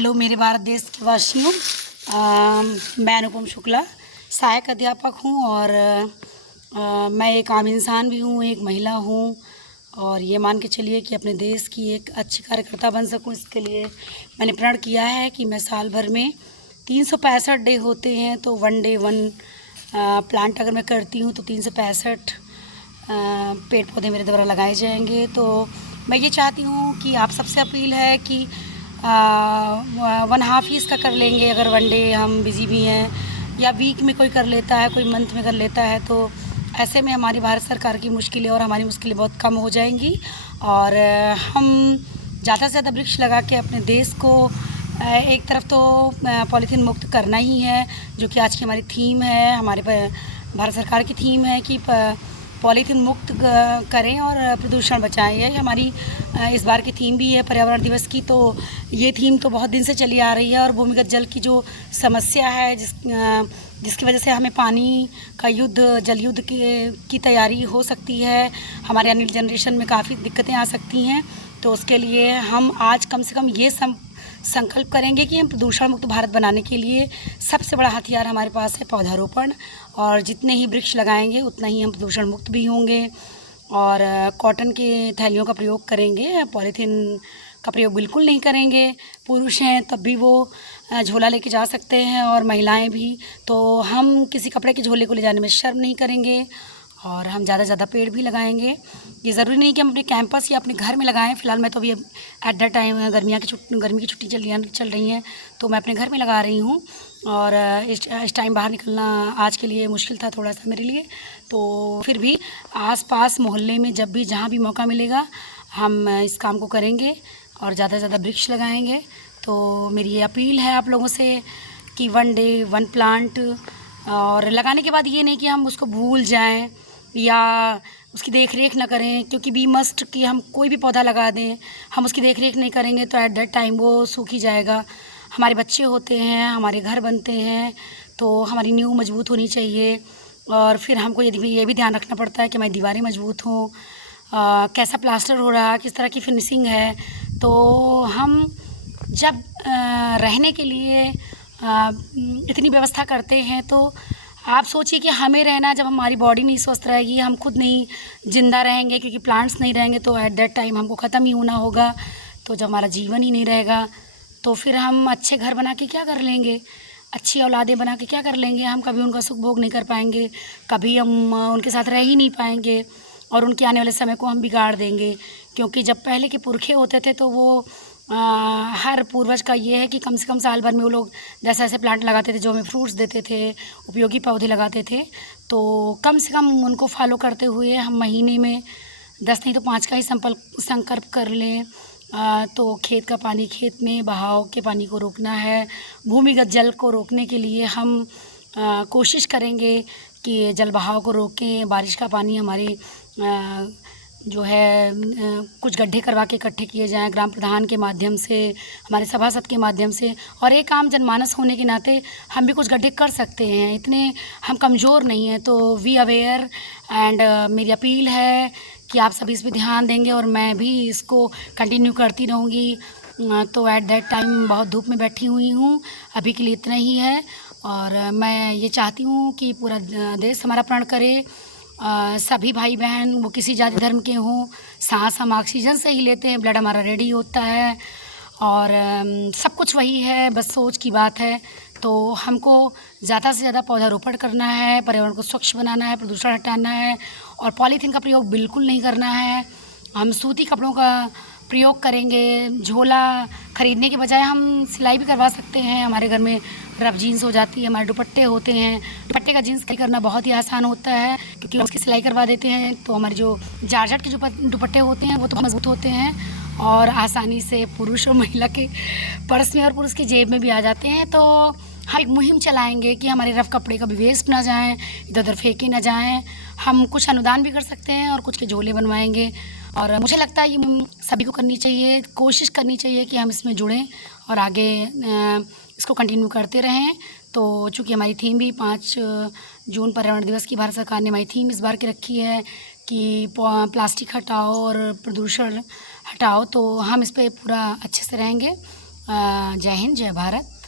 Hello मेरे भारत देश के वासियों, मैं अनुपम शुक्ला सहायक अध्यापक हूँ और मैं एक आम इंसान भी हूँ, एक महिला हूँ और ये मान के चलिए कि अपने देश की एक अच्छी कार्यकर्ता बन सकूँ। इसके लिए मैंने प्रण किया है कि मैं साल भर में 365 डे होते हैं तो वन डे वन प्लांट अगर मैं करती हूँ तो 365 पेड़ पौधे मेरे द्वारा लगाए जाएंगे। तो मैं ये चाहती हूँ कि आप सबसे अपील है कि 1/2 ही इसका कर लेंगे। अगर वन डे हम बिज़ी भी हैं या वीक में कोई कर लेता है, कोई मंथ में कर लेता है, तो ऐसे में हमारी भारत सरकार की मुश्किलें और हमारी मुश्किलें बहुत कम हो जाएंगी और हम ज़्यादा से ज़्यादा वृक्ष लगा के अपने देश को एक तरफ तो पॉलीथीन मुक्त करना ही है, जो कि आज की हमारी थीम है, हमारे भारत सरकार की थीम है कि पॉलीथीन मुक्त करें और प्रदूषण बचाएं। ये हमारी इस बार की थीम भी है पर्यावरण दिवस की। तो ये थीम तो बहुत दिन से चली आ रही है और भूमिगत जल की जो समस्या है जिसकी वजह से हमें पानी का युद्ध, जल युद्ध की तैयारी हो सकती है, हमारे आने वाली जनरेशन में काफ़ी दिक्कतें आ सकती हैं। तो उसके लिए हम आज कम से कम ये संकल्प करेंगे कि हम प्रदूषण मुक्त भारत बनाने के लिए सबसे बड़ा हथियार हमारे पास है पौधारोपण, और जितने ही वृक्ष लगाएंगे उतना ही हम प्रदूषण मुक्त भी होंगे। और कॉटन की थैलियों का प्रयोग करेंगे, पॉलीथीन का प्रयोग बिल्कुल नहीं करेंगे। पुरुष हैं तब भी वो झोला लेके जा सकते हैं और महिलाएं भी, तो हम किसी कपड़े के झोले को ले जाने में शर्म नहीं करेंगे और हम ज़्यादा से ज़्यादा पेड़ भी लगाएंगे। ये ज़रूरी नहीं कि हम अपने कैंपस या अपने घर में लगाएं। फ़िलहाल मैं तो अभी एट दैट टाइम गर्मी की छुट्टी चल रही हैं तो मैं अपने घर में लगा रही हूँ और इस टाइम बाहर निकलना आज के लिए मुश्किल था थोड़ा सा मेरे लिए। तो फिर भी आस-पास मोहल्ले में जब भी जहाँ भी मौका मिलेगा हम इस काम को करेंगे और ज़्यादा से ज़्यादा वृक्ष लगाएंगे। तो मेरी ये अपील है आप लोगों से कि वन डे वन प्लांट, और लगाने के बाद ये नहीं कि हम उसको भूल जाएं या उसकी देख रेख ना करें, क्योंकि वी मस्ट कि हम कोई भी पौधा लगा दें, हम उसकी देख रेख नहीं करेंगे तो एट दैट टाइम वो सूख ही जाएगा। हमारे बच्चे होते हैं, हमारे घर बनते हैं, तो हमारी नींव मजबूत होनी चाहिए और फिर हमको ये भी ध्यान रखना पड़ता है कि हमारी दीवारें मजबूत हों, कैसा प्लास्टर हो रहा है, किस तरह की फिनिशिंग है। तो हम जब रहने के लिए इतनी व्यवस्था करते हैं तो आप सोचिए कि हमें रहना, जब हमारी बॉडी नहीं स्वस्थ रहेगी, हम खुद नहीं ज़िंदा रहेंगे, क्योंकि प्लांट्स नहीं रहेंगे तो एट दैट टाइम हमको ख़त्म ही होना होगा। तो जब हमारा जीवन ही नहीं रहेगा तो फिर हम अच्छे घर बना के क्या कर लेंगे, अच्छी औलादें बना के क्या कर लेंगे। हम कभी उनका सुख भोग नहीं कर पाएंगे, कभी हम उनके साथ रह ही नहीं पाएंगे और उनके आने वाले समय को हम बिगाड़ देंगे। क्योंकि जब पहले के पुरखे होते थे तो वो हर पूर्वज का ये है कि कम से कम साल भर में वो लोग जैसे ऐसे प्लांट लगाते थे जो हमें फ्रूट्स देते थे, उपयोगी पौधे लगाते थे। तो कम से कम उनको फॉलो करते हुए हम महीने में 10 नहीं तो 5 का ही संकल्प कर लें। तो खेत का पानी खेत में, बहाव के पानी को रोकना है। भूमिगत जल को रोकने के लिए हम कोशिश करेंगे कि जल बहाव को रोकें। बारिश का पानी हमारे जो है कुछ गड्ढे करवा के इकट्ठे किए जाएं ग्राम प्रधान के माध्यम से, हमारे सभासद के माध्यम से, और एक आम जनमानस होने के नाते हम भी कुछ गड्ढे कर सकते हैं, इतने हम कमज़ोर नहीं हैं। तो वी अवेयर एंड मेरी अपील है कि आप सभी इस पर ध्यान देंगे और मैं भी इसको कंटिन्यू करती रहूँगी। तो एट दैट टाइम बहुत धूप में बैठी हुई हूँ, अभी के लिए इतना ही है। और मैं ये चाहती हूँ कि पूरा देश हमारा प्रण करे, सभी भाई बहन वो किसी जाति धर्म के हों, सांस हम ऑक्सीजन से ही लेते हैं, ब्लड हमारा रेडी होता है और सब कुछ वही है, बस सोच की बात है। तो हमको ज़्यादा से ज़्यादा पौधारोपण करना है, पर्यावरण को स्वच्छ बनाना है, प्रदूषण हटाना है और पॉलीथीन का प्रयोग बिल्कुल नहीं करना है। हम सूती कपड़ों का प्रयोग करेंगे, झोला ख़रीदने के बजाय हम सिलाई भी करवा सकते हैं। हमारे घर में रफ जीन्स हो जाती है, हमारे दुपट्टे होते हैं, दुपट्टे का जीन्स करना बहुत ही आसान होता है क्योंकि उसकी सिलाई करवा देते हैं। तो हमारे जो जारजट के जो दुपट्टे होते हैं वो तो मजबूत होते हैं और आसानी से पुरुष और महिला के पर्स में और पुरुष की जेब में भी आ जाते हैं। तो हम एक मुहिम चलाएंगे कि हमारे रफ कपड़े कभी वेस्ट ना जाएं, इधर उधर फेंके ना जाएं। हम कुछ अनुदान भी कर सकते हैं और कुछ के झोले बनवाएंगे और मुझे लगता है ये सभी को करनी चाहिए, कोशिश करनी चाहिए कि हम इसमें जुड़ें और आगे इसको कंटिन्यू करते रहें। तो चूँकि हमारी थीम भी 5 जून पर्यावरण दिवस की भारत सरकार ने हमारी थीम इस बार की रखी है कि प्लास्टिक हटाओ और प्रदूषण हटाओ, तो हम इस पर पूरा अच्छे से रहेंगे। जय हिंद, जय भारत।